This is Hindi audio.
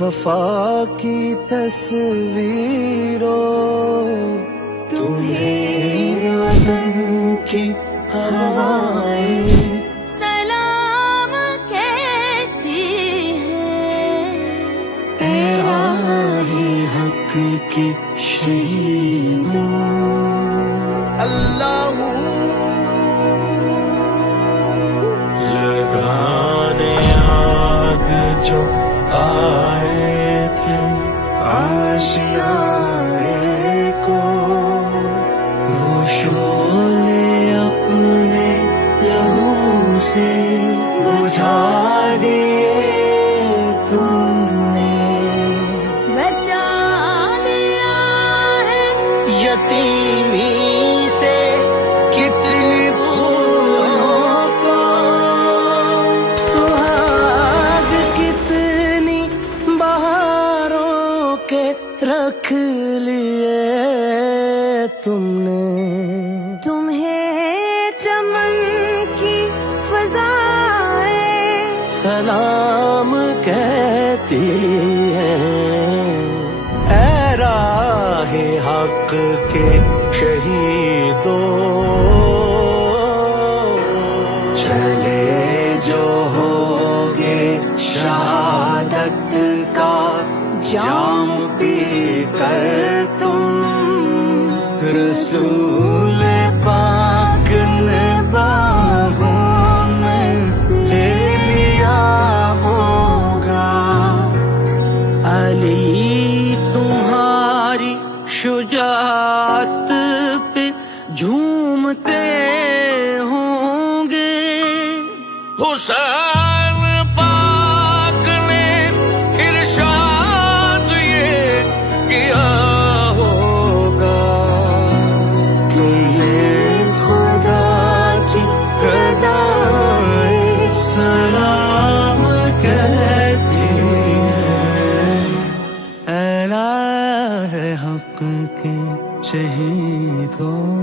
वफा की तस्वीरों, तुम्हें वतन की हवाएं सलाम कहती हैं। ए राहे हक के शहीदों। अल्लाह लगाने आग जो आए थे आशियाने को, वो शोले अपने लहू से बुझा दिए तुमने। बचा लिया है यतीमी से कितनी भूलों को, सुहाग कितनी बहारों के रख लिए तुमने। तुम्हें चमन की फज़ाएं सलाम कहती हैं। ऐ राहे हक के शहीदों, चले जो होगे शहादत का जाम पी कर तुम। रसूल पाक ने बाहों में ले लिया होगा। अली तुम्हारी शुजाअत पे झूमते होंगे। हुसैन पाक ने इरशाद ये किया होगा। तुम्हें खुदा की रज़ाएं सलाम कहती हैं। ऐला है हक के शहीदों।